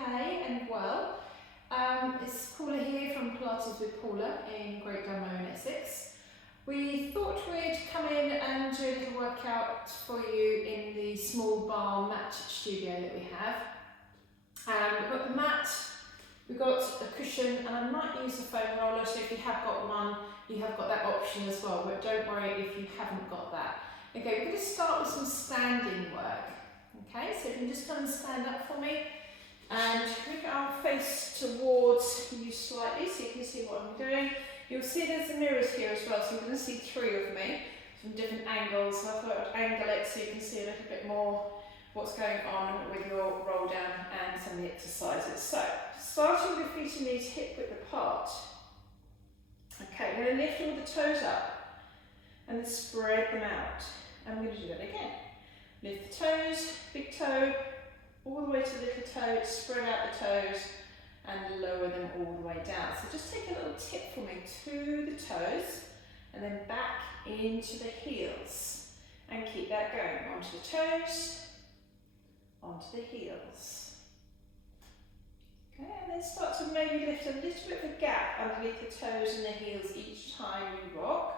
okay and well. It's Paula here from Pilates with Paula in Great Dunmow in Essex. We thought we'd come in and do a little workout for you in the small bar mat studio that we have. We've got the mat, we've got a cushion, and I might use a foam roller, so if you have got one, you have got that option as well, but don't worry if you haven't got that. Okay, we're going to start with some standing work. Okay, so you can just come and stand up for me, and we our face towards you slightly so you can see what I'm doing. You'll see there's the mirrors here as well, so you're going to see three of me from different angles. So I thought I'd angle it so you can see a little bit more what's going on with your roll down and some of the exercises. So, starting with your feet and knees hip width apart. Okay, we're going to lift all the toes up and then spread them out. And we're going to do that again. Lift the toes, big toe, all the way to the little toe, spread out the toes and lower them all the way down. So just take a little tip for me to the toes and then back into the heels. And keep that going. Onto the toes, onto the heels. Okay, and then start to maybe lift a little bit of a gap underneath the toes and the heels each time you rock.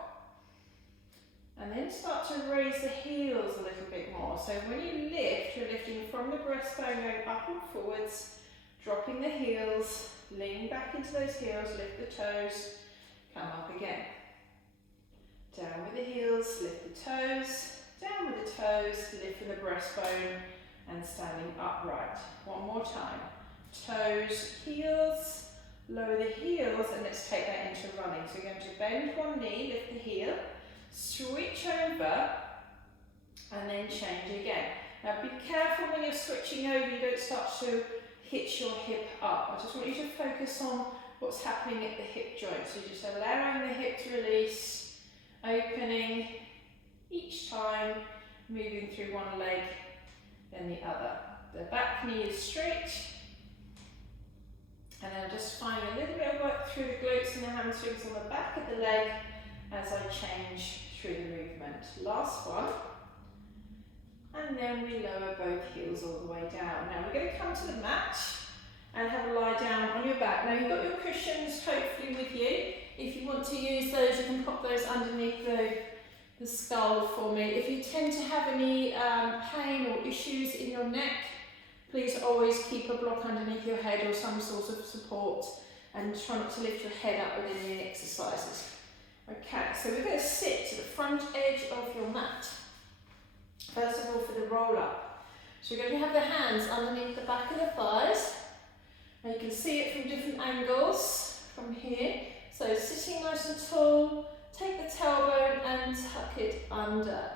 And then start to raise the heels a little bit more. So when you lift, you're lifting from the breastbone, going up and forwards, dropping the heels, lean back into those heels, lift the toes, come up again. Down with the heels, lift the toes, down with the toes, lift from the breastbone and standing upright. One more time. Toes, heels, lower the heels, and let's take that into running. So you're going to bend one knee, lift the heel, switch over and then change again. Now be careful when you're switching over, you don't start to hitch your hip up. I just want you to focus on what's happening at the hip joint. So just allowing the hip to release, opening each time, moving through one leg then the other. The back knee is straight, and then just finding a little bit of work through the glutes and the hamstrings on the back of the leg as I change through the movement. Last one. And then we lower both heels all the way down. Now we're going to come to the mat and have a lie down on your back. Now you've got your cushions hopefully with you. If you want to use those, you can pop those underneath the skull for me. If you tend to have any pain or issues in your neck, please always keep a block underneath your head or some sort of support, and try not to lift your head up with any exercises. Okay, so we're going to sit to the front edge of your mat. First of all, for the roll up. So we're going to have the hands underneath the back of the thighs. And you can see it from different angles from here. So sitting nice and tall, take the tailbone and tuck it under.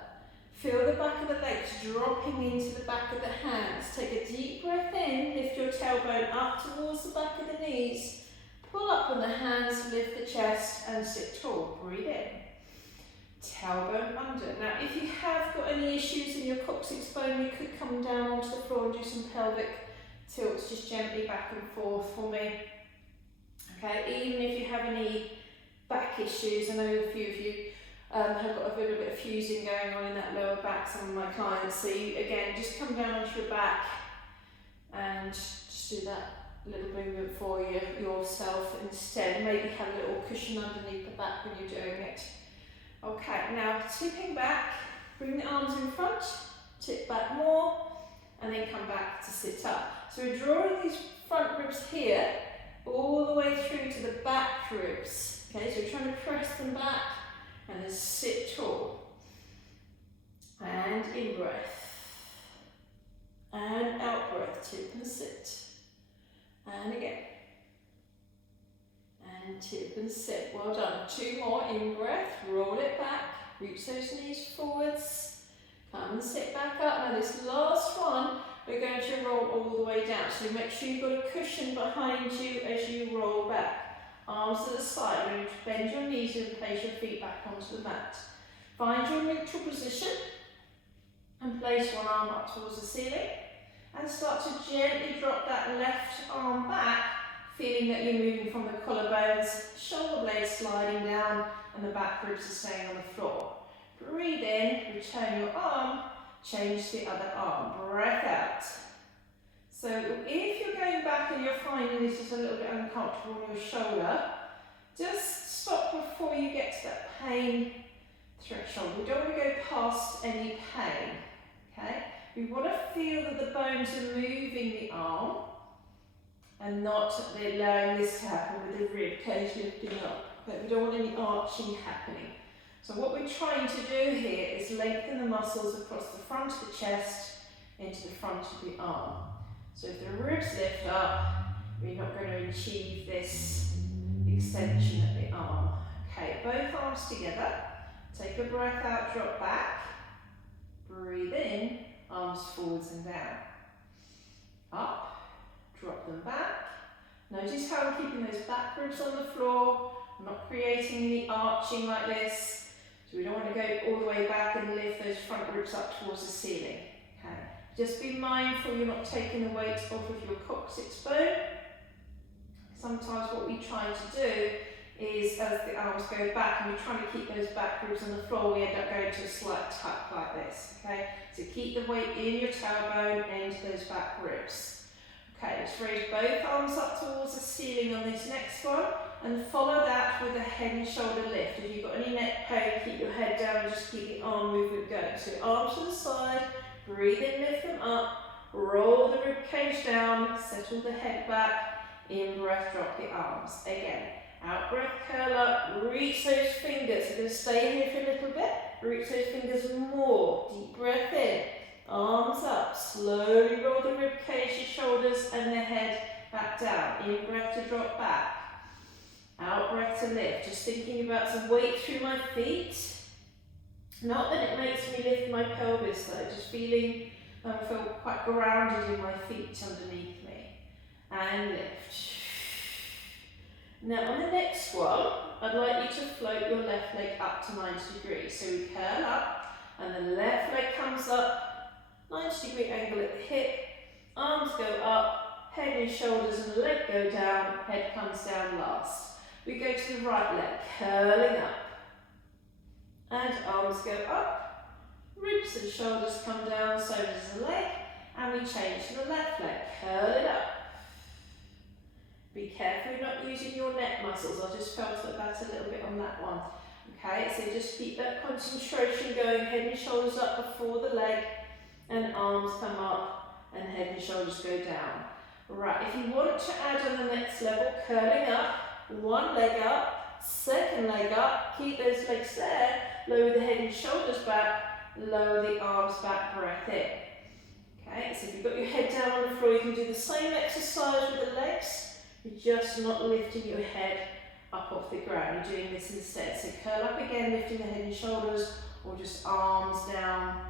Feel the back of the legs dropping into the back of the hands. Take a deep breath in, lift your tailbone up towards the back of the knees. Pull up on the hands, lift the chest and sit tall. Breathe in. Tailbone under. Now if you have got any issues in your coccyx bone, you could come down onto the floor and do some pelvic tilts, just gently back and forth for me. Okay, even if you have any back issues, I know a few of you have got a little bit of fusing going on in that lower back, some of my clients. So you, again, just come down onto your back and just do that little movement for yourself instead. Maybe have a little cushion underneath the back when you're doing it. Okay, now tipping back, bring the arms in front, tip back more, and then come back to sit up. So we're drawing these front ribs here all the way through to the back ribs. Okay, so we're trying to press them back and then sit tall. And in breath. And out breath, tip and sit. And again. And tip and sit. Well done. Two more. In breath, roll it back, reach those knees forwards, come and sit back up. Now this last one, we're going to roll all the way down. So make sure you've got a cushion behind you as you roll back. Arms to the side. You're going to bend your knees and place your feet back onto the mat. Find your neutral position and place one arm up towards the ceiling. And start to gently drop that left arm back, feeling that you're moving from the collarbones, shoulder blades sliding down, and the back ribs are staying on the floor. Breathe in, return your arm, change the other arm. Breath out. So if you're going back this is a little bit uncomfortable on your shoulder, just stop before you get to that pain threshold. We don't want to go past any pain, okay? We want to feel that the bones are moving the arm and not allowing this to happen with the rib cage lifting up. But we don't want any arching happening. So what we're trying to do here is lengthen the muscles across the front of the chest into the front of the arm. So if the ribs lift up, we're not going to achieve this extension of the arm. Okay, both arms together. Take a breath out, drop back. Breathe in, arms forwards and down. Up, drop them back. Notice how I'm keeping those back ribs on the floor. I'm not creating any arching like this. So we don't want to go all the way back and lift those front ribs up towards the ceiling. Okay. Just be mindful you're not taking the weight off of your coccyx bone. Sometimes what we try to do is, as the arms go back and we're trying to keep those back ribs on the floor, we end up going to a slight tuck like this. Okay. So keep the weight in your tailbone and those back ribs. Okay, let's raise both arms up towards the ceiling on this next one and follow that with a head and shoulder lift. If you've got any neck pain, keep your head down and just keep the arm movement going. So arms to the side, breathe in, lift them up, roll the rib cage down, settle the head back, in breath, drop the arms. Again, out breath, curl up, reach those fingers. We're going to stay here for a little bit, reach those fingers more, deep breath in. Arms up, slowly roll the rib cage, your shoulders and the head back down. In breath to drop back. Out breath to lift. Just thinking about some weight through my feet. Not that it makes me lift my pelvis though, just feeling I feel quite grounded in my feet underneath me. And lift. Now on the next one, I'd like you to float your left leg up to 90 degrees. So we curl up and the left leg comes up. 90-degree angle at the hip, arms go up, head and shoulders and the leg go down, head comes down last. We go to the right leg, curling up, and arms go up, ribs and shoulders come down, so does the leg, and we change to the left leg, curl it up. Be careful you're not using your neck muscles, I just felt like that a little bit on that one. Okay, so just keep that concentration going, head and shoulders up before the leg, and arms come up and head and shoulders go down. Right, if you want to add on the next level, curling up, one leg up, second leg up, keep those legs there, lower the head and shoulders back, lower the arms back, breath in. Okay, so if you've got your head down on the floor, you can do the same exercise with the legs, you're just not lifting your head up off the ground, you're doing this instead. So curl up again, lifting the head and shoulders, or just arms down,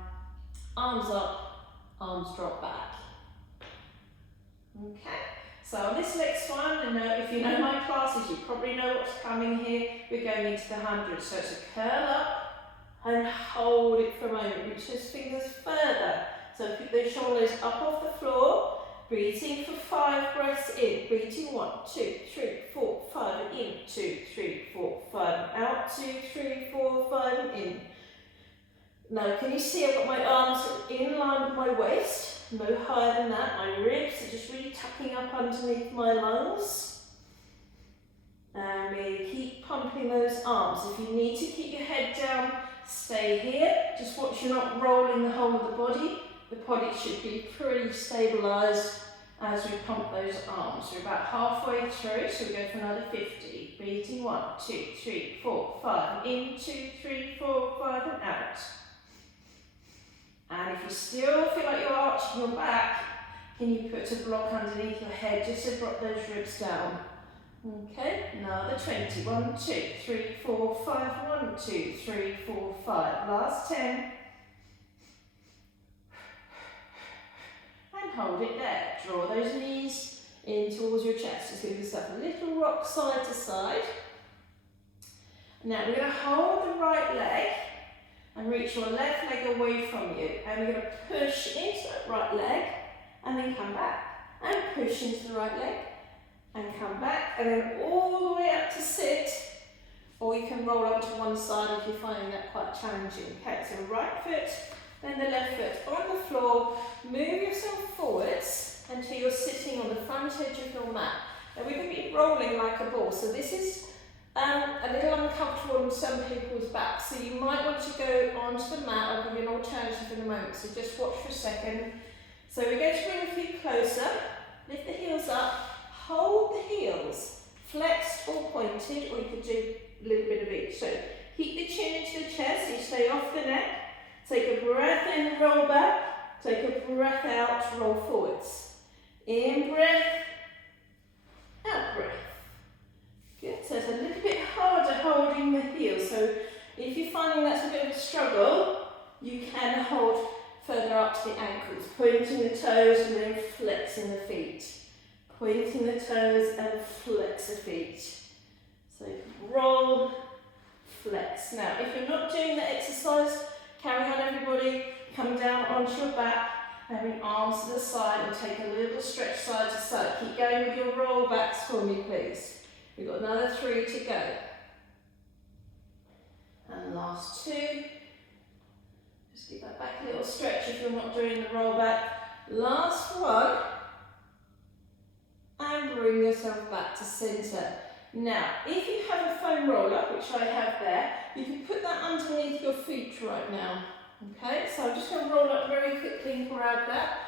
arms up, arms drop back. Okay, so on this next one, and if you know my classes, you probably know what's coming here. We're going into the 100. So it's a curl up and hold it for a moment. Reach those fingers further. So keep those shoulders up off the floor. Breathing for 5 breaths in. Breathing 1, 2, 3, 4, 5. In 2, 3, 4, 5. Out 2, 3, 4, 5. And in. Now can you see I've got my arms in line with my waist, no higher than that, my ribs are just really tucking up underneath my lungs. And we keep pumping those arms. If you need to keep your head down, stay here. Just watch you're not rolling the whole of the body. The body should be pretty stabilised as we pump those arms. We're about halfway through, so we go for another 50. Breathing 1, 2, 3, 4, 5. In 2, 3, 4, 5 and out. And if you still feel like you're arching your back, can you put a block underneath your head just to drop those ribs down? Okay, another 20. 1, 2, 3, 4, 5. 1, 2, 3, 4, 5. Last 10. And hold it there. Draw those knees in towards your chest. Just give yourself a little rock side to side. Now we're going to hold the right leg and reach your left leg away from you. And we're going to push into that right leg and then come back. And push into the right leg and come back. And then all the way up to sit. Or you can roll onto one side if you're finding that quite challenging. Okay, so right foot, then the left foot on the floor. Move yourself forwards until you're sitting on the front edge of your mat. Now we're going to be rolling like a ball. So this is a little uncomfortable on some people's backs. So you might want to go onto the mat. I'll give you an alternative in a moment. So just watch for a second. So we're going to bring the feet closer. Lift the heels up. Hold the heels flexed or pointed, or you could do a little bit of each. So keep the chin into the chest, so you stay off the neck. Take a breath in, roll back. Take a breath out, roll forwards. In breath, out breath. Good, so it's a little bit harder holding the heels. So if you're finding that's a bit of a struggle, you can hold further up to the ankles, pointing the toes and then flexing the feet. Pointing the toes and flex the feet. So roll, flex. Now, if you're not doing the exercise, carry on everybody, come down onto your back, and bring arms to the side and take a little stretch side to side. Keep going with your roll backs for me, please. We've got another 3 to go. And last 2. Just give that back a little stretch if you're not doing the roll back. Last 1. And bring yourself back to centre. Now, if you have a foam roller, which I have there, you can put that underneath your feet right now. Okay, so I'm just going to roll up very quickly and grab that.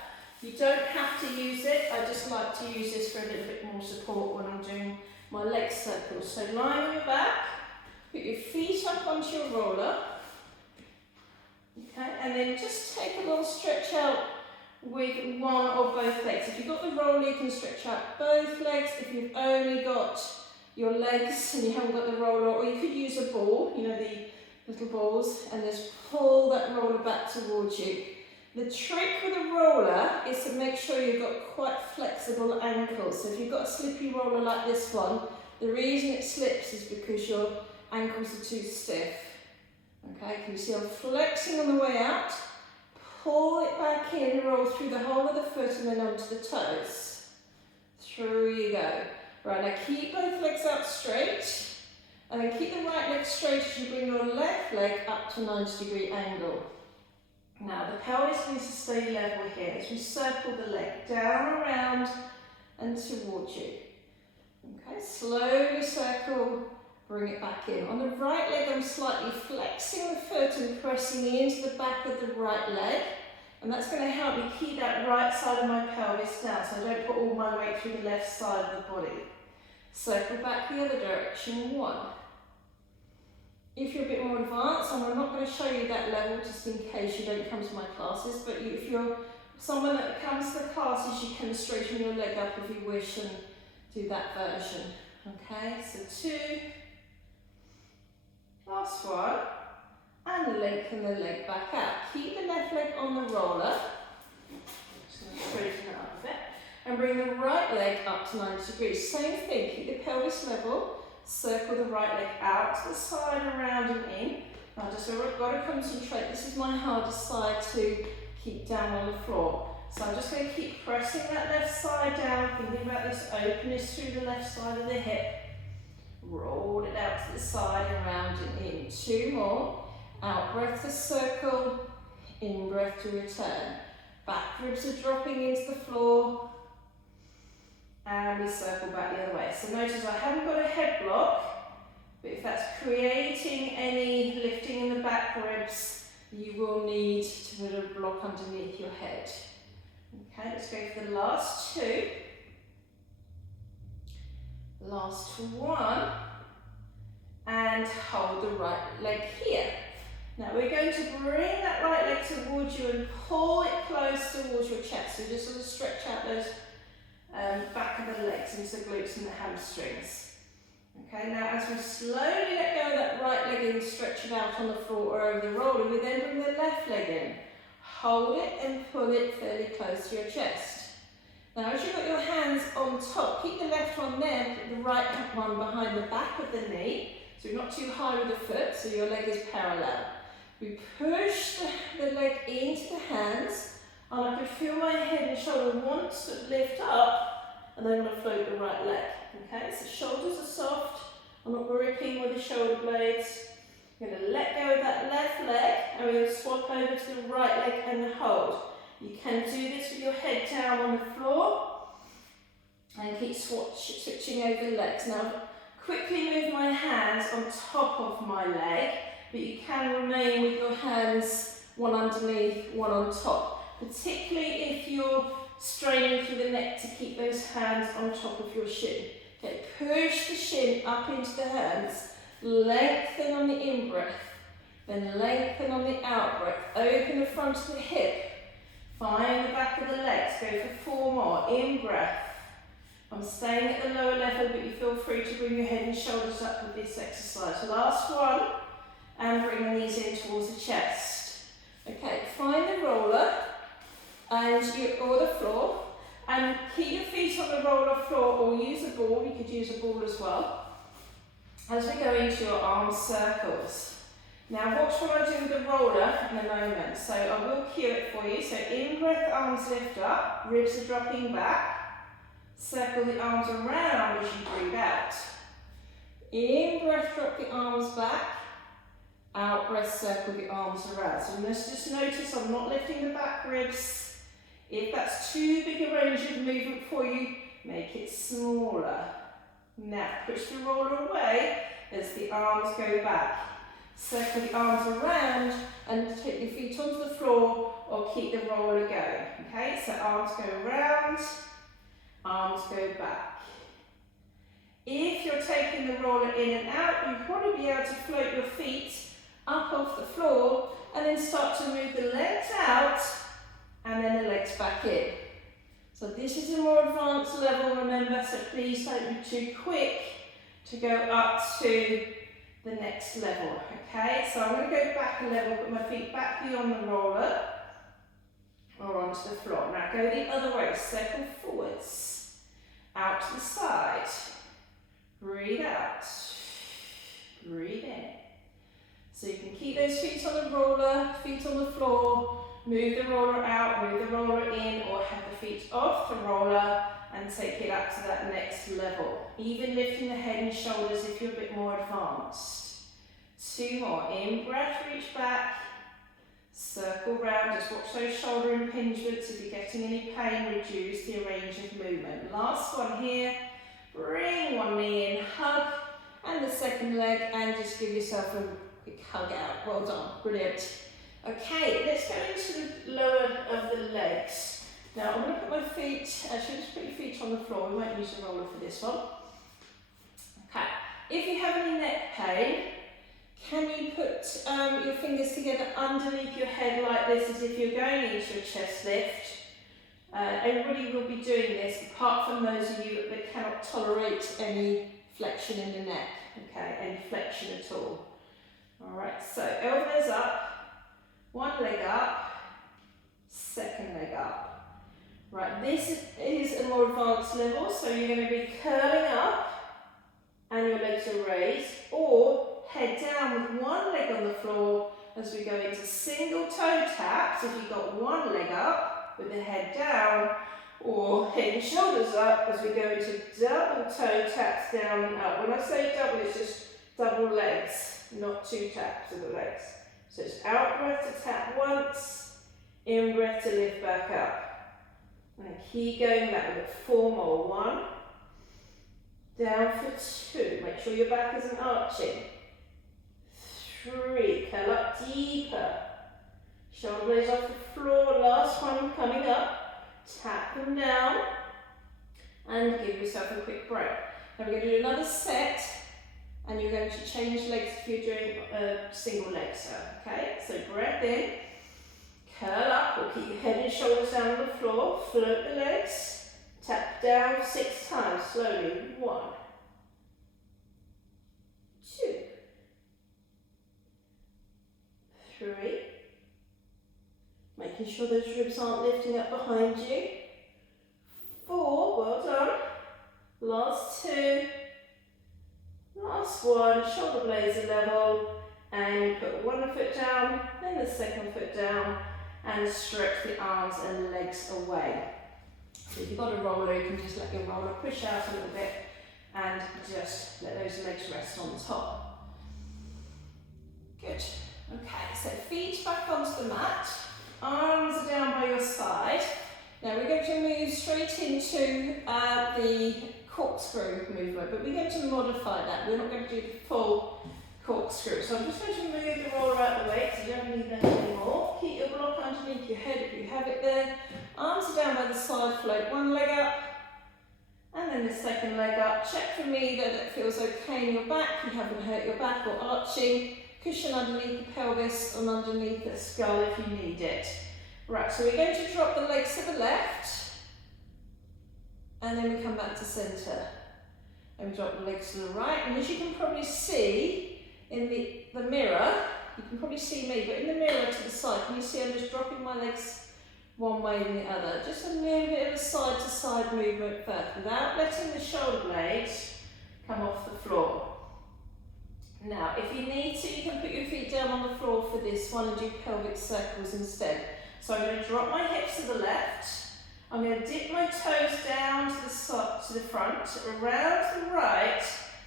You don't have to use it. I just like to use this for a little bit more support when I'm doing my leg circles. So lie on your back, put your feet up onto your roller. Okay, and then just take a little stretch out with one or both legs. If you've got the roller, you can stretch out both legs. If you've only got your legs and you haven't got the roller, or you could use a ball, you know, the little balls, and just pull that roller back towards you. The trick with a roller is to make sure you've got quite flexible ankles. So if you've got a slippy roller like this one, the reason it slips is because your ankles are too stiff. Okay, can you see I'm flexing on the way out? Pull it back in, roll through the whole of the foot and then onto the toes. Through you go. Right, now keep both legs out straight. And then keep the right leg straight as you bring your left leg up to a 90-degree angle. Now the pelvis needs to stay level here as we circle the leg down, around and towards you. Okay, slowly circle, bring it back in. On the right leg I'm slightly flexing the foot and pressing into the back of the right leg. And that's going to help me keep that right side of my pelvis down so I don't put all my weight through the left side of the body. Circle back the other direction, 1. If you're a bit more advanced, and I'm not going to show you that level just in case you don't come to my classes, but if you're someone that comes to the classes, you can straighten your leg up if you wish and do that version. Okay, so 2, last 1, and lengthen the leg back out. Keep the left leg on the roller, just going to straighten it up a bit, and bring the right leg up to 90 degrees. Same thing, keep the pelvis level. Circle the right leg out to the side, around and in. Now just got to concentrate. This is my hardest side to keep down on the floor. So I'm just going to keep pressing that left side down, thinking about this openness through the left side of the hip. Roll it out to the side, around and in. 2 more. Out breath to circle, in breath to return. Back ribs are dropping into the floor. And we circle back the other way. So notice I haven't got a head block, but if that's creating any lifting in the back ribs, you will need to put a block underneath your head. Okay, let's go for the last 2. Last 1. And hold the right leg here. Now we're going to bring that right leg towards you and pull it close towards your chest. So just sort of stretch out those back of the legs into the glutes and the hamstrings. Okay, now as we slowly let go of that right leg and stretch it out on the floor or over the roller, we then bring the left leg in. Hold it and pull it fairly close to your chest. Now as you've got your hands on top, keep the left one there, put the right one behind the back of the knee, so you're not too high with the foot, so your leg is parallel. We push the leg into the hands, and I can feel my head and shoulder wants to lift up, and then I'm going to float the right leg. Okay, so shoulders are soft. I'm not gripping with the shoulder blades. I'm going to let go of that left leg, and we're going to swap over to the right leg and hold. You can do this with your head down on the floor, and keep switching over the legs. Now, quickly move my hands on top of my leg, but you can remain with your hands one underneath, one on top, particularly if you're straining through the neck to keep those hands on top of your shin. Okay, push the shin up into the hands, lengthen on the in-breath, then lengthen on the out-breath, open the front of the hip, find the back of the legs, go for 4 more, in-breath. I'm staying at the lower level, but you feel free to bring your head and shoulders up with this exercise. Last one, and bring the knees in towards the chest. Okay, find the roller or the floor, and keep your feet on the roller floor, or use a ball. You could use a ball as well. As we go into your arm circles. Now watch what I do with the roller in a moment. So I will cue it for you. So in-breath, arms lift up, ribs are dropping back. Circle the arms around as you breathe out. In-breath, drop the arms back. Out-breath, circle the arms around. So let's just notice I'm not lifting the back ribs. If that's too big a range of movement for you, make it smaller. Now push the roller away as the arms go back. Circle the arms around and take your feet onto the floor or keep the roller going. Okay, so arms go around, arms go back. If you're taking the roller in and out, you'll probably be able to float your feet up off the floor and then start to move the legs out and then the legs back in. So this is a more advanced level, remember, so please don't be too quick to go up to the next level, okay? So I'm going to go back a level, put my feet back beyond the roller or onto the floor. Now go the other way, circle forwards, out to the side, breathe out, breathe in. So you can keep those feet on the roller, feet on the floor, move the roller out, move the roller in, or have the feet off the roller and take it up to that next level. Even lifting the head and shoulders if you're a bit more advanced. 2 more, in breath, reach back, circle round, just watch those shoulder impingements. If you're getting any pain, reduce the range of movement. Last one here, bring one knee in, hug, and the second leg, and just give yourself a quick hug out. Well done, brilliant. Okay, let's go into the lower of the legs. Now I'm going to put my feet, actually just put your feet on the floor, we won't use the roller for this one. Okay, if you have any neck pain, can you put your fingers together underneath your head like this as if you're going into a chest lift? Everybody will be doing this, apart from those of you that cannot tolerate any flexion in the neck, okay, any flexion at all. Alright, so elbows up. One leg up, second leg up. Right, this is a more advanced level, so you're going to be curling up and your legs are raised, or head down with one leg on the floor as we go into single toe taps if you've got one leg up with the head down, or head and shoulders up as we go into double toe taps down and up. When I say double, it's just double legs, not 2 taps of the legs. So it's out breath to tap once, in breath to lift back up. And keep going back with 4 more. 1, down for 2. Make sure your back isn't arching. 3, curl up deeper. Shoulder blades off the floor. Last one coming up. Tap them down and give yourself a quick break. Now we're going to do another set. And you're going to change legs if you're doing single legs, okay? So breath in, curl up, or keep your head and shoulders down on the floor, float the legs, tap down 6 times, slowly. 1, 2, 3, making sure those ribs aren't lifting up behind you. 4, well done. Last 2. Last one, shoulder blades are level, and you put one foot down, then the second foot down, and stretch the arms and legs away. So if you've got a roller, you can just let your roller push out a little bit and just let those legs rest on top. Good. Okay, so feet back onto the mat, arms are down by your side. Now we're going to move straight into the corkscrew movement, but we're going to modify that. We're not going to do the full corkscrew. So I'm just going to move the roller out of the way because you don't need that anymore. Keep your block underneath your head if you have it there. Arms are down by the side, float one leg up and then the second leg up. Check for me that it feels okay in your back, you haven't hurt your back or arching. Cushion underneath the pelvis and underneath the skull if you need it. Right, so we're going to drop the legs to the left and then we come back to centre. And we drop the legs to the right, and as you can probably see in the mirror, you can probably see me, but in the mirror to the side, can you see I'm just dropping my legs one way and the other? Just a little bit of a side to side movement first, without letting the shoulder blades come off the floor. Now, if you need to, you can put your feet down on the floor for this one and do pelvic circles instead. So I'm going to drop my hips to the left. I'm going to dip my toes down to the side, to the front, around to the right,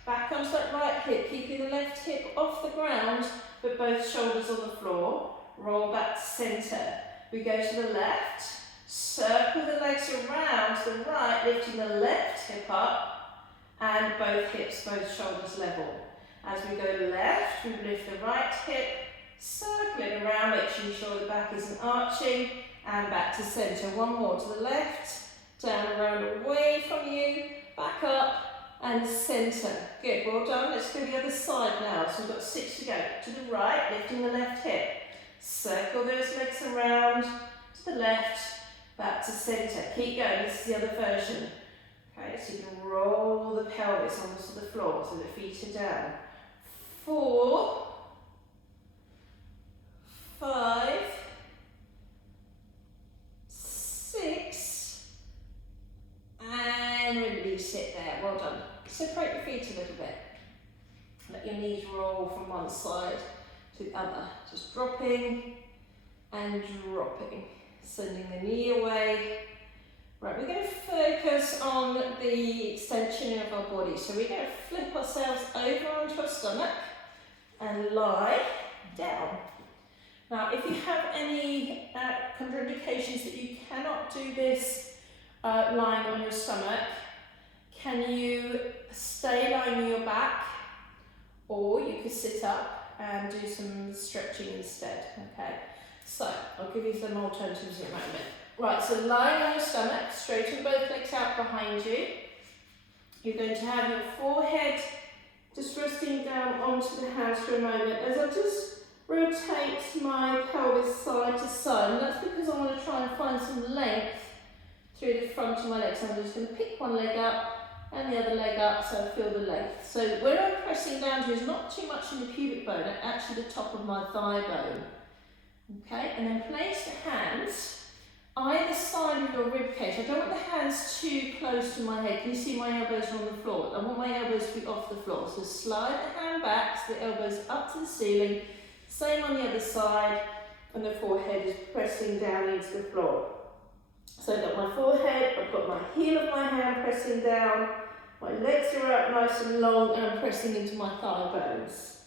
back onto that right hip, keeping the left hip off the ground, but both shoulders on the floor. Roll back to centre. We go to the left, circle the legs around to the right, lifting the left hip up, and both hips, both shoulders level. As we go left, we lift the right hip, circling around, making sure the back isn't arching, and back to centre. One more to the left, down, around, away from you, back up, and centre. Good, well done. Let's go the other side now. So we've got 6 to go. To the right, lifting the left hip. Circle those legs around, to the left, back to centre. Keep going, this is the other version. Okay, so you can roll the pelvis onto the floor so the feet are down. 4, 5, 6, and release it there. Well done. Separate your feet a little bit. Let your knees roll from one side to the other. Just dropping and dropping. Sending the knee away. Right, we're going to focus on the extension of our body. So we're going to flip ourselves over onto our stomach and lie down. Now, if you have any contraindications that you cannot do this lying on your stomach, can you stay lying on your back, or you could sit up and do some stretching instead, okay? So, I'll give you some alternatives in a moment. Right, so lying on your stomach, straighten both legs out behind you. You're going to have your forehead just resting down onto the hands for a moment as I just rotate my pelvis side to side, and that's because I want to try and find some length through the front of my legs. So I'm just going to pick one leg up and the other leg up so I feel the length. So where I'm pressing down to is not too much in the pubic bone, actually the top of my thigh bone. Okay, and then place the hands either side of your rib cage. I don't want the hands too close to my head. Can you see my elbows are on the floor? I want my elbows to be off the floor. So slide the hand back so the elbows up to the ceiling. Same on the other side, and the forehead is pressing down into the floor. So I've got my forehead, I've got my heel of my hand pressing down, my legs are out nice and long, and I'm pressing into my thigh bones.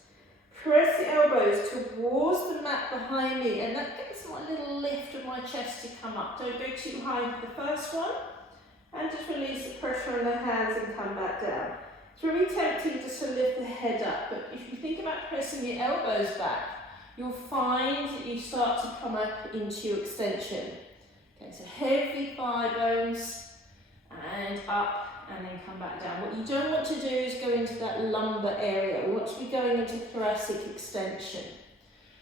Press the elbows towards the mat behind me, and that gets my little lift of my chest to come up. Don't go too high for the first one, and just release the pressure on the hands and come back down. It's really tempting just to lift the head up, but if you think about pressing your elbows back, you'll find that you start to come up into your extension. Okay, so heavy thigh bones, and up, and then come back down. What you don't want to do is go into that lumbar area. We want to be going into thoracic extension.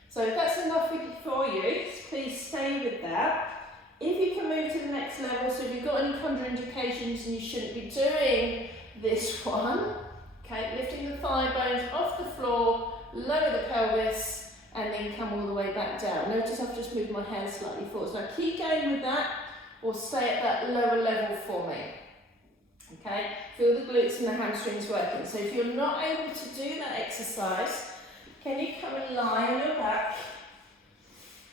So if that's enough for you, please stay with that. If you can move to the next level, so if you've got any contraindications and you shouldn't be doing this one, okay, lifting the thigh bones off the floor, lower the pelvis, and then come all the way back down. Notice I've just moved my hands slightly forward. So keep going with that, or stay at that lower level for me. Okay, feel the glutes and the hamstrings working. So if you're not able to do that exercise, can you come and lie on your back?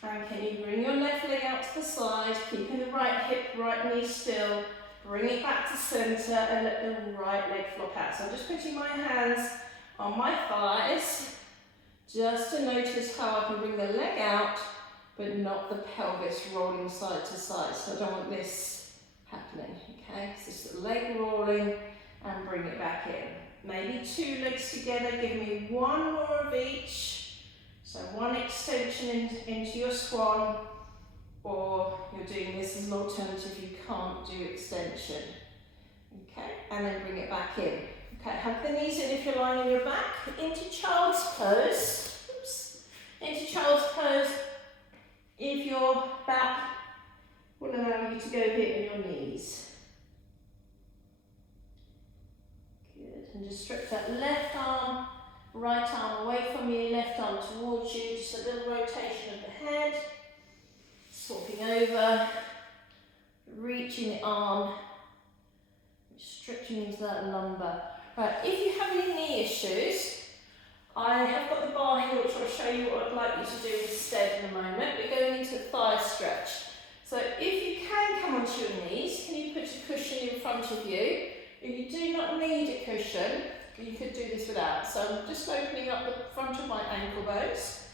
And can you bring your left leg out to the side, keeping the right hip, right knee still, bring it back to centre and let the right leg flop out. So I'm just putting my hands on my thighs, just to notice how I can bring the leg out, but not the pelvis rolling side to side. So I don't want this happening, okay? So just the leg rolling and bring it back in. Maybe two legs together, give me one more of each. So one extension into your swan, or you're doing this as an alternative, you can't do extension. Okay, and then bring it back in. Okay, hug the knees in if you're lying on your back, into child's pose. Oops. Into child's pose if your back will allow you to go here on your knees. Good, and just stretch that left arm, right arm away from you, left arm towards you, just a little rotation of the head. Swapping over, reaching the arm, stretching into that lumbar. Right, if you have any knee issues, I have got the bar here which I'll show you what I'd like you to do instead in a moment. We're going into thigh stretch. So if you can come onto your knees, can you put a cushion in front of you? If you do not need a cushion, you could do this without. So I'm just opening up the front of my ankle bones.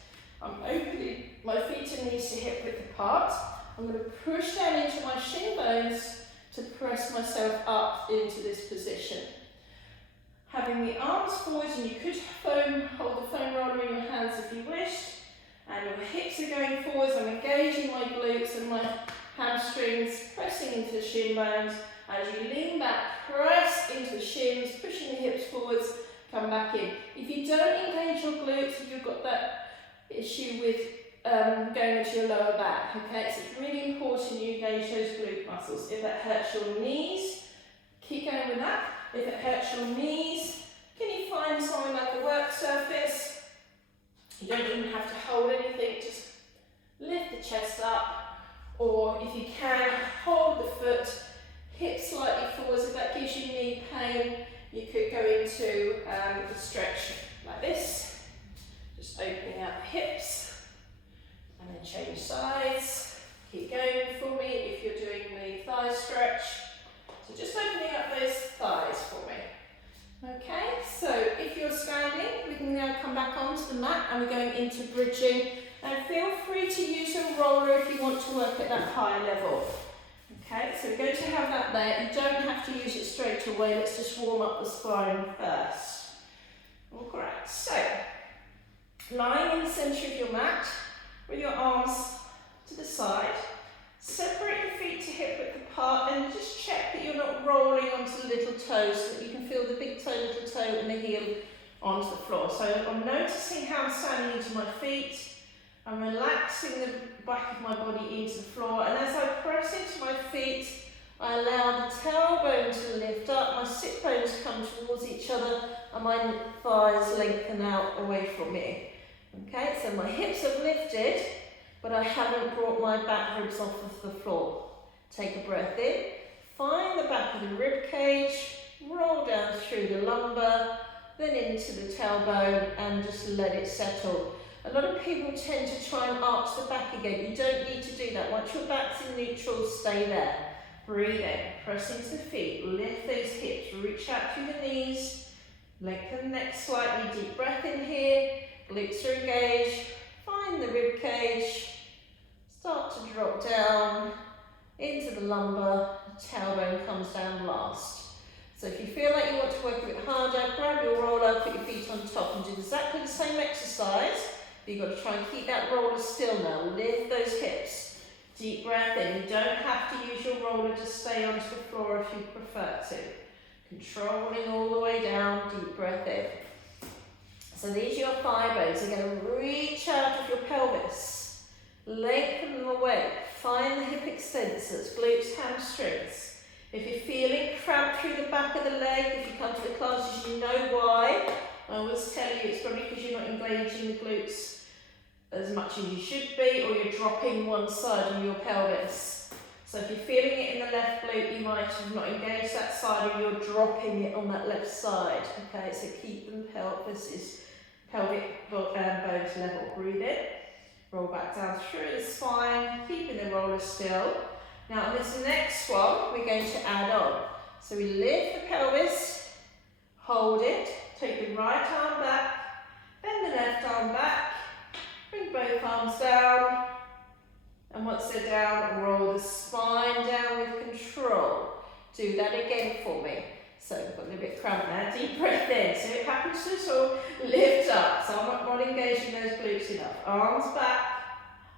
I'm opening my feet and knees to hip width apart. I'm going to push down into my shin bones to press myself up into this position. Having the arms forward, and you could hold the foam roller in your hands if you wished, and your hips are going forwards. I'm engaging my glutes and my hamstrings, pressing into the shin bones. As you lean back, press into the shins, pushing the hips forwards, come back in. If you don't engage your glutes, if you've got that issue with going into your lower back, okay, so it's really important you engage those glute muscles. If that hurts your knees, keep going with that. If it hurts your knees, can you find something like a work surface? You don't even have to hold anything, just lift the chest up, or if you can, hold the foot, hips slightly forwards. If that gives you knee pain, you could go into the stretch like this, just opening out the hips, and then change sides. Keep going for me if you're doing the thigh stretch. So just opening up those thighs for me. Okay, so if you're standing, we can now come back onto the mat and we're going into bridging. And feel free to use a roller if you want to work at that high level. Okay, so we're going to have that there. You don't have to use it straight away. Let's just warm up the spine first. Alright, so lying in the centre of your mat with your arms to the side. Separate your feet to hip width apart and just check that you're not rolling onto the little toes so that you can feel the big toe, little toe and the heel onto the floor. So I'm noticing how I'm standing into my feet. I'm relaxing the back of my body into the floor, and as I press into my feet, I allow the tailbone to lift up, my sit bones come towards each other and my thighs lengthen out away from me. Okay, so my hips have lifted, but I haven't brought my back ribs off of the floor. Take a breath in, find the back of the rib cage, roll down through the lumbar, then into the tailbone and just let it settle. A lot of people tend to try and arch the back again. You don't need to do that. Once your back's in neutral, stay there. Breathe in, press into the feet, lift those hips, reach out through the knees, lengthen the neck slightly, deep breath in here, glutes are engaged, find the rib cage, start to drop down into the lumbar, tailbone comes down last. So if you feel like you want to work a bit harder, grab your roller, put your feet on top and do exactly the same exercise. But you've got to try and keep that roller still now. Lift those hips. Deep breath in. You don't have to use your roller to stay onto the floor if you prefer to. Controlling all the way down, deep breath in. So these are your thigh bones. You're going to reach out of your pelvis. Lengthen them away. Find the hip extensors, glutes, hamstrings. If you're feeling cramp through the back of the leg, if you come to the classes, you know why. I always tell you it's probably because you're not engaging the glutes as much as you should be, or you're dropping one side of your pelvis. So if you're feeling it in the left glute, you might have not engaged that side, or you're dropping it on that left side. Okay, so keep them pelvic bones level. Breathe in, roll back down through the spine, keeping the roller still. Now on this next one, we're going to add on. So we lift the pelvis, hold it, take the right arm back, then the left arm back, bring both arms down, And once they're down, roll the spine down with control. Do that again for me. So I've got a little bit cramped now. Deep breath in. So it happens to sort of lift up. So I'm not engaging those glutes enough. Arms back,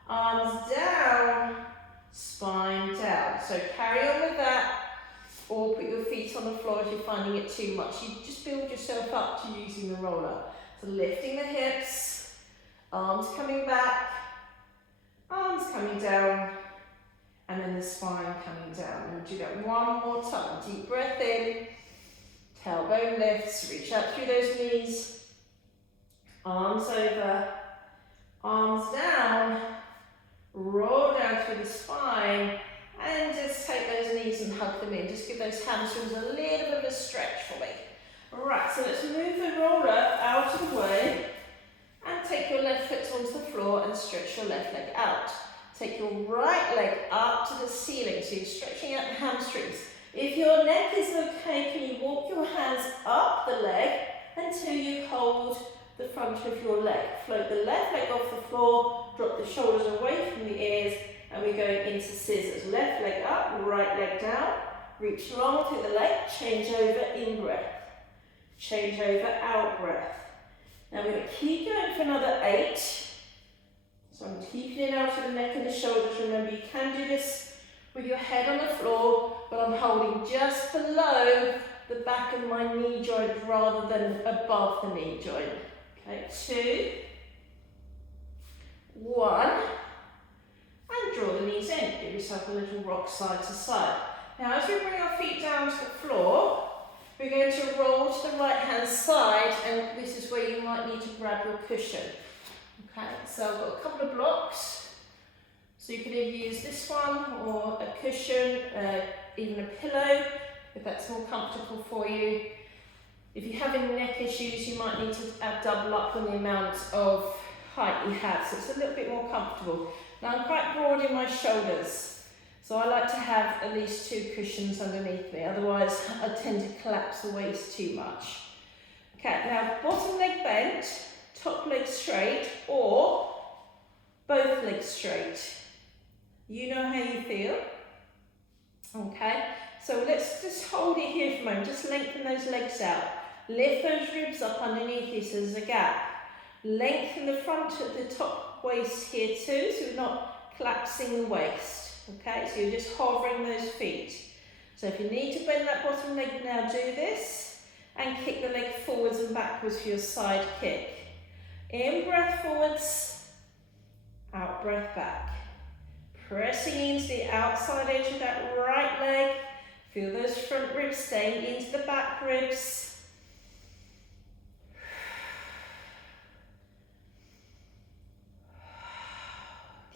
arms down, spine down. So carry on with that. Or put your feet on the floor if you're finding it too much. You just build yourself up to using the roller. So lifting the hips, arms coming back, arms coming down, and then the spine coming down. And do that one more time. Deep breath in, tailbone lifts, reach out through those knees, arms over, arms down, roll down through the spine, and just take those knees and hug them in. Just give those hamstrings a little bit of a stretch for me. Alright, so let's move the roller out of the way and take your left foot onto the floor and stretch your left leg out. Take your right leg up to the ceiling, so you're stretching out the hamstrings. If your neck is okay, can you walk your hands up the leg until you hold the front of your leg. Float the left leg off the floor, drop the shoulders away from the ears, and we're going into scissors. Left leg up, right leg down, reach long through the leg, change over, in breath. Change over, out breath. Now we're going to keep going for another 8. So I'm keeping it out of the neck and the shoulders. Remember, you can do this with your head on the floor, but I'm holding just below the back of my knee joint rather than above the knee joint. Okay, 2, 1, and draw the knees in. Give yourself a little rock side to side. Now as we bring our feet down to the floor, we're going to roll to the right hand side, and this is where you might need to grab your cushion. Okay, so I've got a couple of blocks, so you can either use this one or a cushion, even a pillow, if that's more comfortable for you. If you're having neck issues, you might need to double up on the amount of height you have, so it's a little bit more comfortable. Now I'm quite broad in my shoulders, so I like to have at least 2 cushions underneath me, otherwise I tend to collapse the waist too much. Okay, now bottom leg bent, top leg straight, or both legs straight. You know how you feel. Okay, so let's just hold it here for a moment, just lengthen those legs out. Lift those ribs up underneath you so there's a gap. Lengthen the front of the top waist here too, so we're not collapsing the waist. Okay, so you're just hovering those feet. So if you need to bend that bottom leg now, do this, and kick the leg forwards and backwards for your side kick. In breath forwards, out breath back. Pressing into the outside edge of that right leg. Feel those front ribs staying into the back ribs.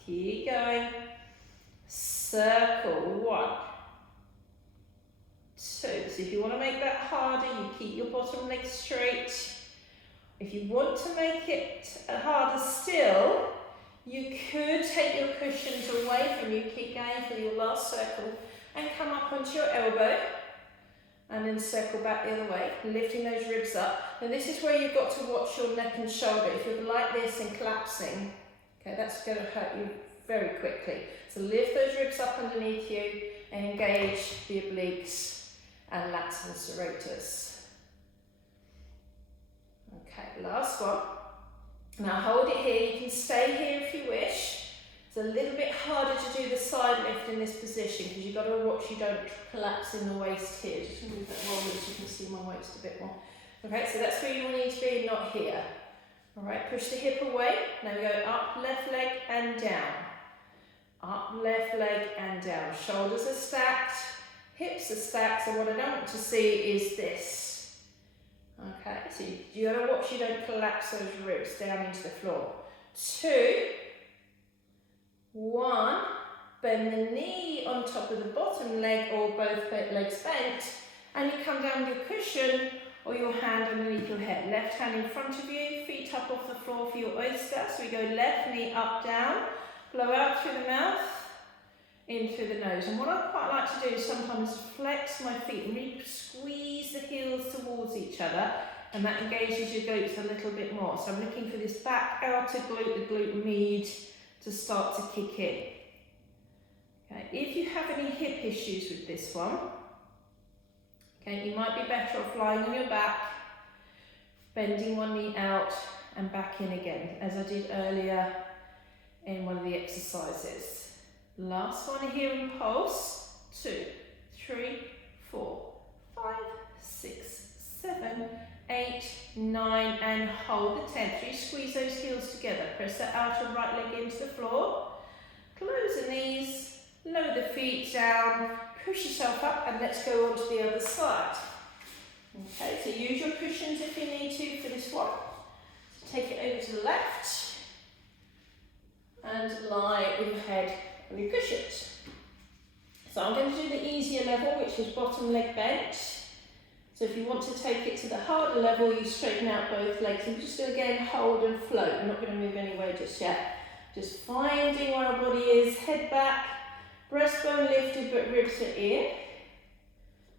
Keep going. Circle. 1, 2. So if you want to make that harder, you keep your bottom leg straight. If you want to make it harder still, you could take your cushions away from you, keep going for your last circle, and come up onto your elbow, and then circle back the other way, lifting those ribs up. Now this is where you've got to watch your neck and shoulder. If you're like this and collapsing, okay, that's going to hurt you very quickly. So lift those ribs up underneath you and engage the obliques and lats and serratus. Okay, last one. Now hold it here. You can stay here if you wish. It's a little bit harder to do the side lift in this position because you've got to watch you don't collapse in the waist here. Just move that roller so you can see my waist a bit more. Okay, so that's where you will need to be, not here. All right, push the hip away. Now we go up, left leg and down. Up, left leg and down. Shoulders are stacked, hips are stacked. So what I don't want to see is this. Okay, so you got to watch you don't collapse those ribs down into the floor. 2, 1, bend the knee on top of the bottom leg or both legs bent, and you come down with your cushion or your hand underneath your head. Left hand in front of you, feet up off the floor for your oyster. So we go left knee up, down, blow out through the mouth, in through the nose. And what I quite like to do is sometimes flex my feet and really squeeze the heels towards each other, and that engages your glutes a little bit more. So I'm looking for this back outer glute, the glute med, to start to kick in. Okay, if you have any hip issues with this one, okay, you might be better off lying on your back, bending one knee out and back in again, as I did earlier in one of the exercises. Last one here in pulse. 2, 3, 4, 5, 6, 7, 8, 9, and hold the 10. 3, squeeze those heels together. Press that outer right leg into the floor. Close the knees, lower the feet down, push yourself up, and let's go on to the other side. Okay, so use your cushions if you need to for this one. Take it over to the left and lie with your head on your cushions. So I'm going to do the easier level, which is bottom leg bent. So if you want to take it to the harder level, you straighten out both legs. I'm just going to again hold and float. I'm not going to move anywhere just yet. Just finding where our body is, head back, breastbone lifted but ribs are in.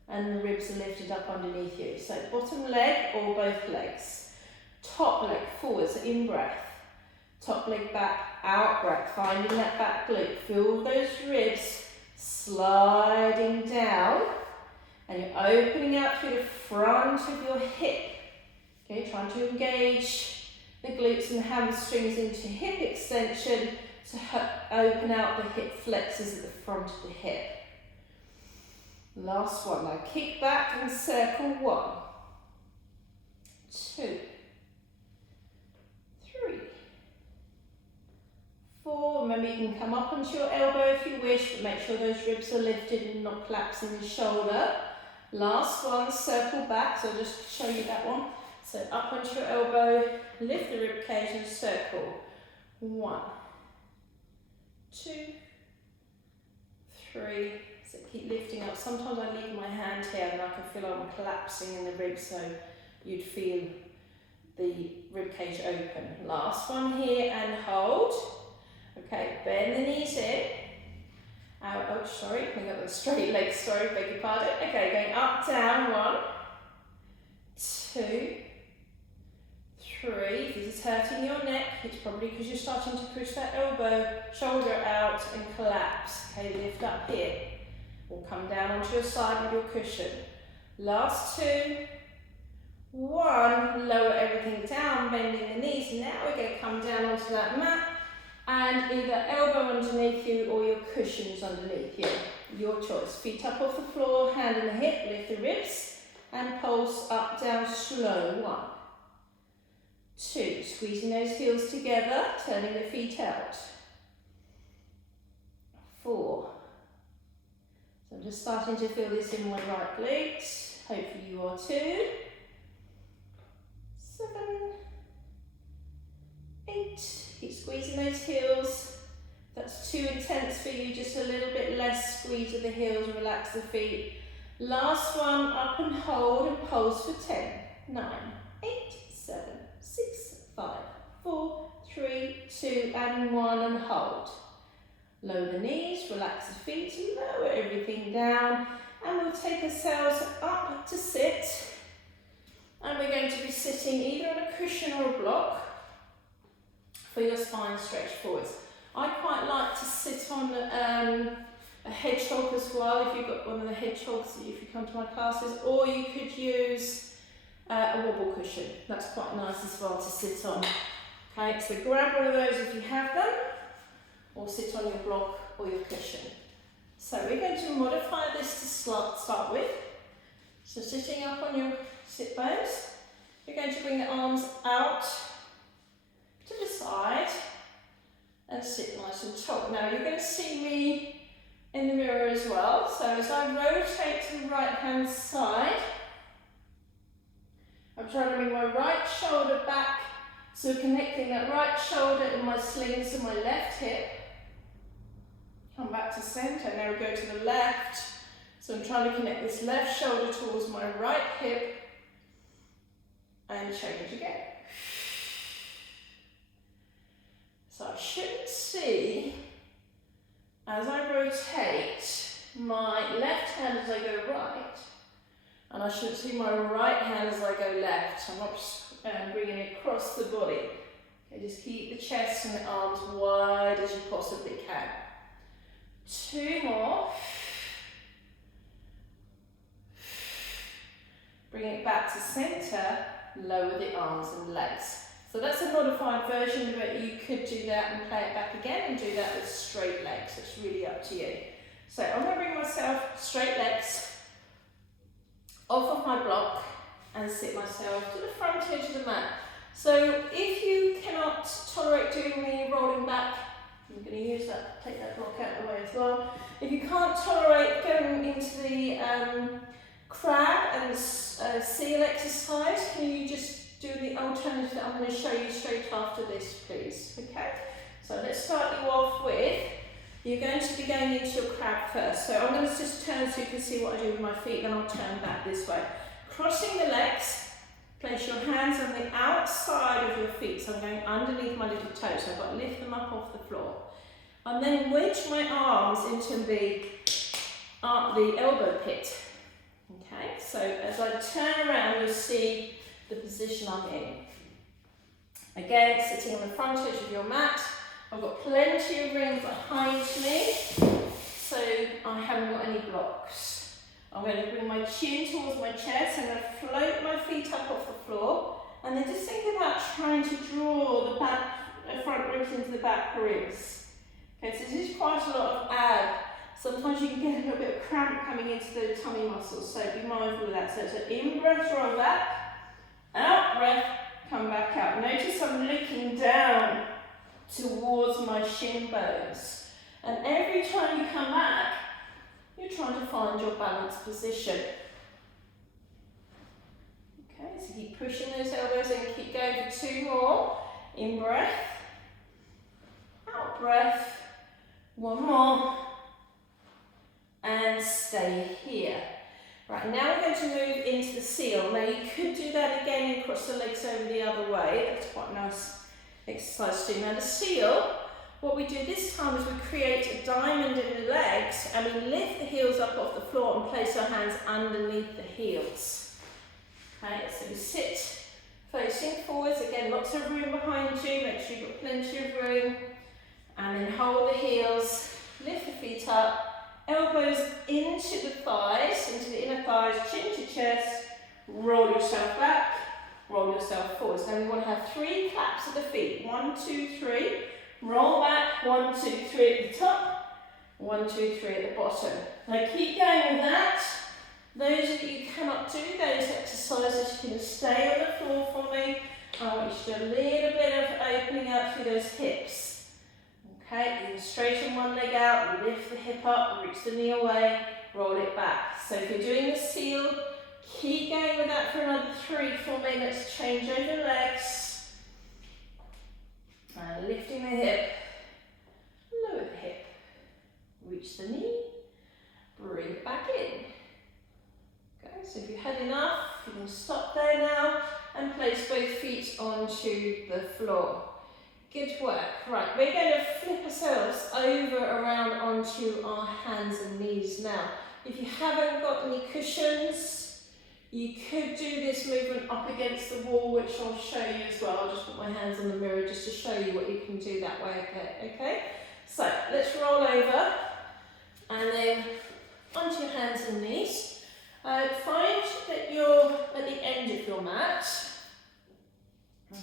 And the ribs are lifted up underneath you. So bottom leg or both legs. Top leg forwards, in breath. Top leg back, out breath. Finding that back glute. Feel those ribs sliding down. And you're opening out through the front of your hip. Okay, trying to engage the glutes and hamstrings into hip extension to open out the hip flexors at the front of the hip. Last one. Now kick back and circle. 1, 2, 3, 4. Remember, you can come up onto your elbow if you wish, but make sure those ribs are lifted and not collapsing the shoulder. Last one, circle back. So I'll just show you that one. So up onto your elbow, lift the rib cage and circle. 1, 2, 3. So keep lifting up. Sometimes I leave my hand here and I can feel I'm collapsing in the ribs, so you'd feel the rib cage open. Last one here and hold. Okay, bend the knees in. Out, oh sorry, we got the straight legs, sorry, beg your pardon. Okay, going up, down, 1, 2, 3. If this is hurting your neck, it's probably because you're starting to push that elbow, shoulder out and collapse. Okay, lift up here. Or come down onto your side with your cushion. Last 2, 1, lower everything down, bending the knees. Now we're going to come down onto that mat and either elbow underneath you or your cushions underneath you. Your choice. Feet up off the floor, hand in the hip, lift the ribs and pulse up, down, slow. 1, 2, squeezing those heels together, turning the feet out. 4. So I'm just starting to feel this in my right glute. Hopefully you are too. 7, 8. Keep squeezing those heels. If that's too intense for you, just a little bit less squeeze of the heels, relax the feet. Last one, up and hold and pulse for 10, 9, 8, 7, 6, 5, 4, 3, 2, and 1, and hold. Lower the knees, relax the feet, lower everything down, and we'll take ourselves up to sit. And we're going to be sitting either on a cushion or a block for your spine stretch forwards. I quite like to sit on a hedgehog as well, if you've got one of the hedgehogs, if you come to my classes, or you could use a wobble cushion. That's quite nice as well to sit on. Okay, so grab one of those if you have them, or sit on your block or your cushion. So we're going to modify this to start with. So sitting up on your sit bones, you're going to bring the arms out to the side and sit nice and tall. Now you're going to see me in the mirror as well. So as I rotate to the right hand side, I'm trying to bring my right shoulder back, so connecting that right shoulder and my slings to my left hip. Come back to centre, now we go to the left. So I'm trying to connect this left shoulder towards my right hip and change again. So I shouldn't see, as I rotate, my left hand as I go right, and I shouldn't see my right hand as I go left. I'm not bringing it across the body. Okay, just keep the chest and the arms wide as you possibly can. 2 more. Bring it back to center, lower the arms and legs. So that's a modified version of it. You could do that and play it back again and do that with straight legs. It's really up to you. So I'm going to bring myself straight legs off of my block and sit myself to the front edge of the mat. So if you cannot tolerate doing the rolling back, I'm going to use that, take that block out of the way as well. If you can't tolerate going into the crab and seal exercise, can you just do the alternative that I'm going to show you straight after this, please? Okay, so let's start you off with, you're going to be going into your crab first. So I'm going to just turn so you can see what I do with my feet, then I'll turn back this way. Crossing the legs, place your hands on the outside of your feet. So I'm going underneath my little toes, so I've got to lift them up off the floor. And then wedge my arms into the elbow pit. Okay, so as I turn around, you'll see the position I'm in. Again, sitting on the front edge of your mat. I've got plenty of room behind me, so I haven't got any blocks. I'm going to bring my chin towards my chest. I'm going to float my feet up off the floor, and then just think about trying to draw the front ribs into the back ribs. Okay, so this is quite a lot of ab. Sometimes you can get a little bit of cramp coming into the tummy muscles, so be mindful of that. So it's an in-breath, roll back, out-breath, come back out. Notice I'm looking down towards my shin bones. And every time you come back, you're trying to find your balanced position. Okay, so keep pushing those elbows in, keep going for 2 more. In-breath, out-breath, 1 more. And stay here. Right, now we're going to move into the seal. Now you could do that again and cross the legs over the other way. That's quite a nice exercise to do. Now the seal, what we do this time is we create a diamond in the legs and we lift the heels up off the floor and place our hands underneath the heels. Okay, so we sit facing forwards. Again, lots of room behind you. Make sure you've got plenty of room. And then hold the heels, lift the feet up. Elbows into the thighs, into the inner thighs, chin to chest, roll yourself back, roll yourself forwards. Now we want to have 3 claps of the feet. 1, 2, 3. Roll back. 1, 2, 3 at the top. 1, 2, 3 at the bottom. Now keep going with that. Those of you who cannot do those exercises, you can stay on the floor for me. I want you to do a little bit of opening up through those hips. Okay, then straighten one leg out, lift the hip up, reach the knee away, roll it back. So if you're doing the seal, keep going with that for another 3, 4 minutes. Change over legs. And lifting the hip, lower the hip, reach the knee, bring it back in. Okay, so if you've had enough, you can stop there now and place both feet onto the floor. Good work. Right, we're going to flip ourselves over around onto our hands and knees now. If you haven't got any cushions, you could do this movement up against the wall, which I'll show you as well. I'll just put my hands on the mirror just to show you what you can do that way. Okay? So let's roll over and then onto your hands and knees. Find that you're at the end of your mat.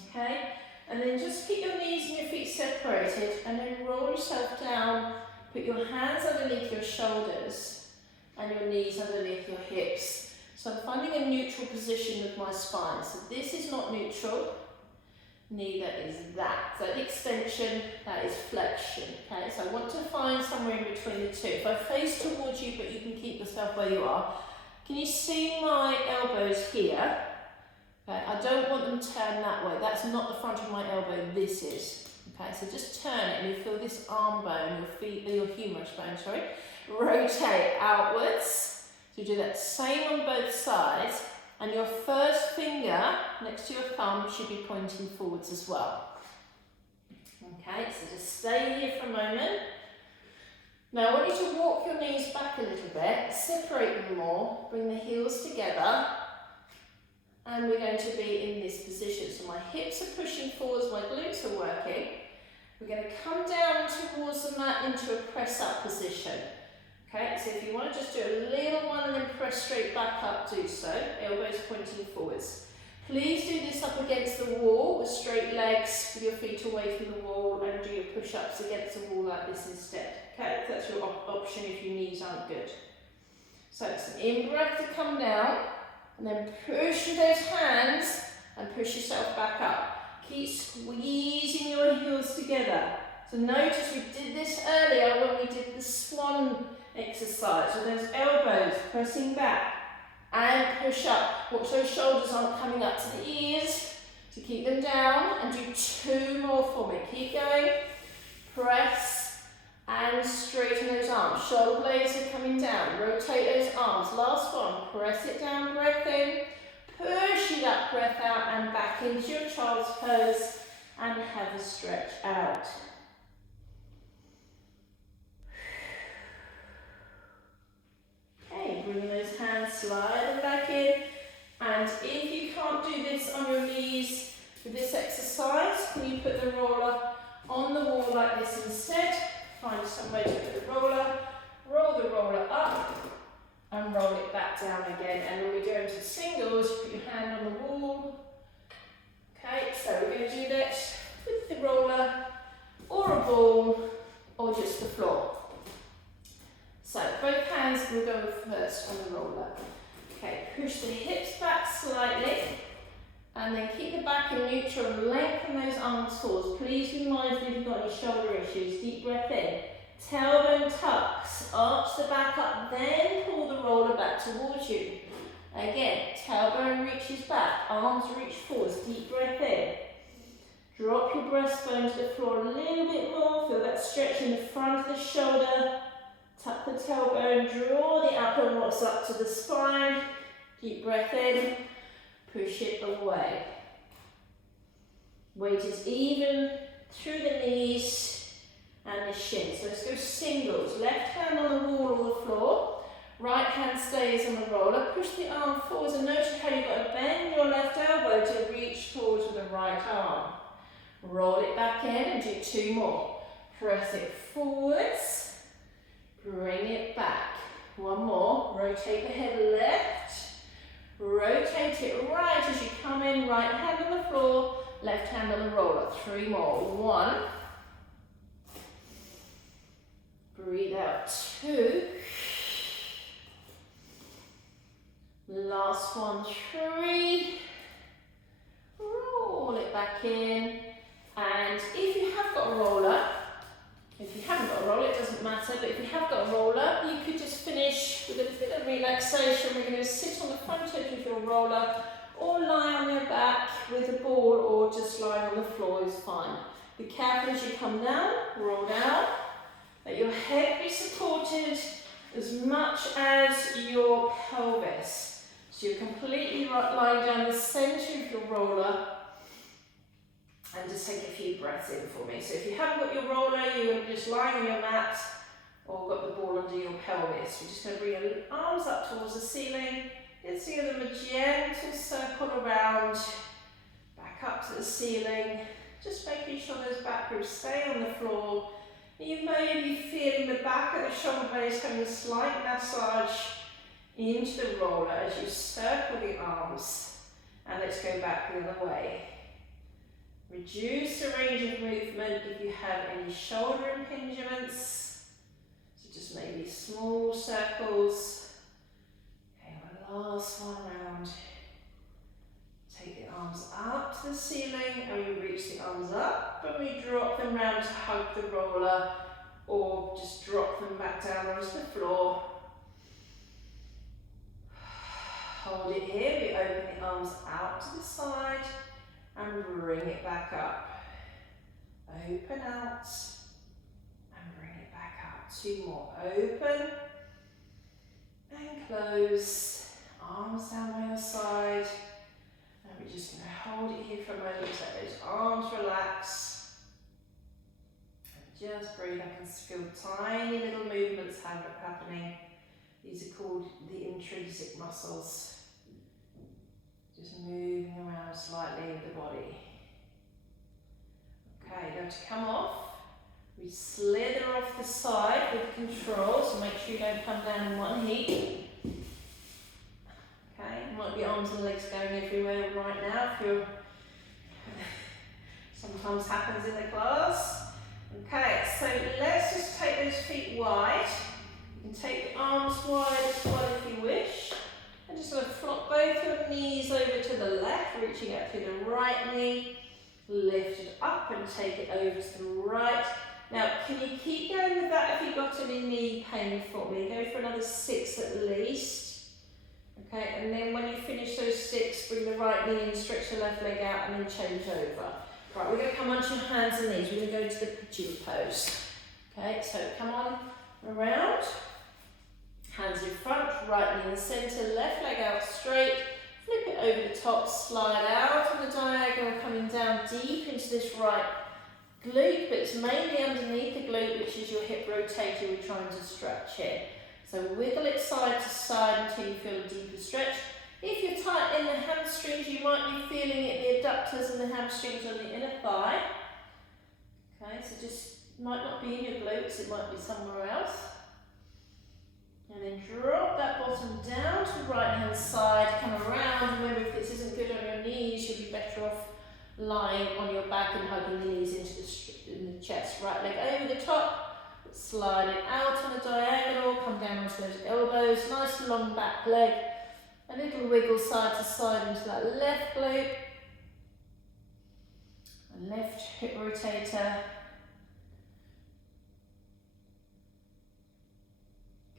Okay? And then just keep your knees and your feet separated and then roll yourself down. Put your hands underneath your shoulders and your knees underneath your hips. So I'm finding a neutral position with my spine. So this is not neutral, neither is that. So extension, that is flexion. Okay, so I want to find somewhere in between the two. If I face towards you, but you can keep yourself where you are. Can you see my elbows here? Okay, I don't want them turned that way. That's not the front of my elbow, this is. Okay, so just turn it and you feel this arm bone, your humerus bone, sorry, rotate outwards. So you do that same on both sides and your first finger next to your thumb should be pointing forwards as well. Okay, so just stay here for a moment. Now I want you to walk your knees back a little bit, separate them more, bring the heels together. And we're going to be in this position. So my hips are pushing forwards, my glutes are working. We're going to come down towards the mat into a press up position. Okay, so if you want to just do a little one and then press straight back up, do so. Elbows pointing forwards. Please do this up against the wall with straight legs, with your feet away from the wall, and do your push-ups against the wall like this instead. Okay, that's your option if your knees aren't good. So it's an in-breath to come down, and then push with those hands and push yourself back up. Keep squeezing your heels together. So notice we did this earlier when we did the swan exercise with those elbows pressing back and push up. Watch those shoulders aren't coming up to the ears, so keep them down and do 2 more for me. Keep going, press and straighten those arms. Shoulder blades are coming down, rotate those arms. Last one, press it down, breath in, push it up, breath out and back into your child's pose and have a stretch out. Okay, bring those hands, slide them back in, and if you can't do this on your knees with this exercise, can you put the roller on the wall like this instead? Find some way to put the roller, roll the roller up and roll it back down again. And when we go into singles, put your hand on the wall. Okay, so we're going to do that with the roller or a ball or just the floor. So both hands will go first on the roller. Okay, push the hips back slightly and then keep the back in neutral and lengthen those arms forwards. Please be mindful if you've got any shoulder issues. Deep breath in. Tailbone tucks, arch the back up, then pull the roller back towards you. Again, tailbone reaches back, arms reach forwards, deep breath in. Drop your breastbone to the floor a little bit more, feel that stretch in the front of the shoulder. Tuck the tailbone, draw the upper ribs up to the spine. Deep breath in, push it away. Weight is even through the knees and the shins. So let's go singles. Left hand on the wall or the floor. Right hand stays on the roller. Push the arm forwards and notice how you've got to bend your left elbow to reach forward with the right arm. Roll it back in and do 2 more. Press it forwards. Bring it back. 1 more. Rotate the head left. Rotate it right as you come in. Right hand on the floor. Left hand on the roller. 3 more. 1. Breathe out. 2. Last one. 3. Roll it back in. And if you have got a roller, if you haven't got a roller, it doesn't matter, but if you have got a roller, you could just finish with a bit of relaxation. We're going to sit on the front edge of your roller or lie on your back with a ball or just lie on the floor is fine. Be careful as you come down, roll down. Let your head be supported as much as your pelvis. So you're completely lying down the centre of your roller. And just take a few breaths in for me. So if you haven't got your roller, you're just lying on your mat or got the ball under your pelvis. We're just going to bring your arms up towards the ceiling. Let's give them a gentle circle around, back up to the ceiling. Just making sure those back ribs stay on the floor. You may be feeling the back of the shoulder blades having a slight massage into the roller as you circle the arms. And let's go back the other way. Reduce the range of movement if you have any shoulder impingements. So just maybe small circles. Okay, one last one round. Take the arms up to the ceiling and we reach the arms up and we drop them round to hug the roller or just drop them back down onto the floor. Hold it here, we open the arms out to the side and bring it back up. Open out and bring it back up. 2 more. Open and close. Arms down by your side. And we're just going to hold it here for a moment. Let those arms relax. And just breathe. I can feel tiny little movements happening. These are called the intrinsic muscles. Just moving around slightly with the body. Okay, going to come off We slither off the side with control, so make sure you don't come down in one heap. Okay, might be arms and legs going everywhere right now if you're sometimes happens in the class. Okay, so let's just take those feet wide. You can take the arms wide as well if you wish. And just going to flop both your knees over to the left, reaching out through the right knee. Lift it up and take it over to the right. Now, can you keep going with that if you've got any knee pain for me? Go for another 6 at least. Okay, and then when you finish those 6, bring the right knee in, stretch the left leg out, and then change over. Right, we're going to come onto your hands and knees. We're going to go into the pigeon pose. Okay, so come on around. Hands in front, right knee in the centre, left leg out straight. Flip it over the top, slide out on the diagonal, coming down deep into this right glute, but it's mainly underneath the glute, which is your hip rotator we're trying to stretch here. So wiggle it side to side until you feel a deeper stretch. If you're tight in the hamstrings, you might be feeling it in the adductors and the hamstrings on the inner thigh. Okay, so just might not be in your glutes, it might be somewhere else. And then drop that bottom down to the right hand side, come around. Remember, if this isn't good on your knees, you'll be better off lying on your back and hugging the knees into the chest. Right leg over the top, slide it out on the diagonal, come down onto those elbows, nice long back leg. A little wiggle side to side into that left glute. And left hip rotator.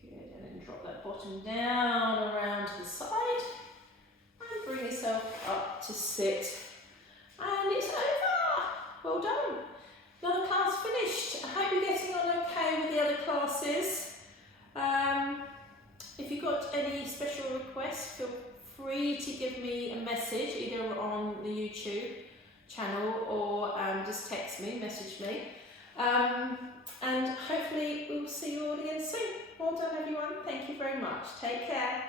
Good, and then drop that bottom down around to the side. And bring yourself up to sit. And it's over! Well done! Another class finished. I hope you're getting on okay with the other classes. If you've got any special requests, feel free to give me a message either on the YouTube channel or just text me, message me. And hopefully we'll see you all again soon. Well done everyone. Thank you very much. Take care.